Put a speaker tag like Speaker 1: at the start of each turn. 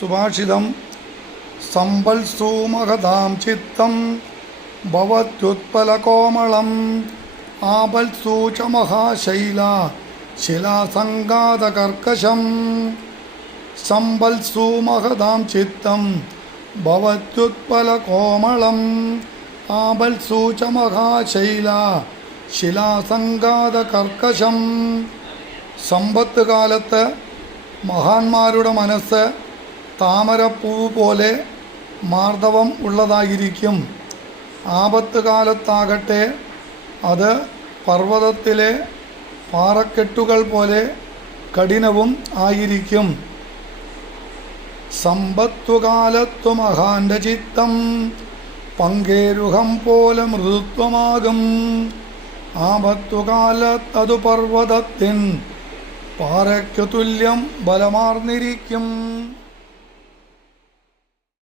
Speaker 1: സുഭാഷിതം സമ്പൽ സൂമഹതാം ചിത്തം ഭവത്യുത്പലകോമളം ആപൽ സൂച മഹാശൈല ശിലാസംഗാതകർക്കശം സമ്പൽ സൂമഹതാം ചിത്തം ഭവത്യുത്പലകോമളം ആപൽ സൂച മഹാശൈല ശിലാസംഗാതകർക്കശം. സമ്പത്ത് കാലത്ത് മഹാന്മാരുടെ മനസ്സ് താമരപ്പൂവ് പോലെ മാർദ്ദവം ഉള്ളതായിരിക്കും. ആപത്ത് കാലത്താകട്ടെ അത് പർവതത്തിലെ പാറക്കെട്ടുകൾ പോലെ കഠിനവും ആയിരിക്കും. സമ്പത്തുകാലത്തു മഹാന്റെ ചിത്തം പങ്കേരുഹം പോലെ മൃദുത്വമാകും. ആപത്തുകാലത്തതു പർവതത്തിൻ പാറയ്ക്കു തുല്യം ബലമാർന്നിരിക്കും.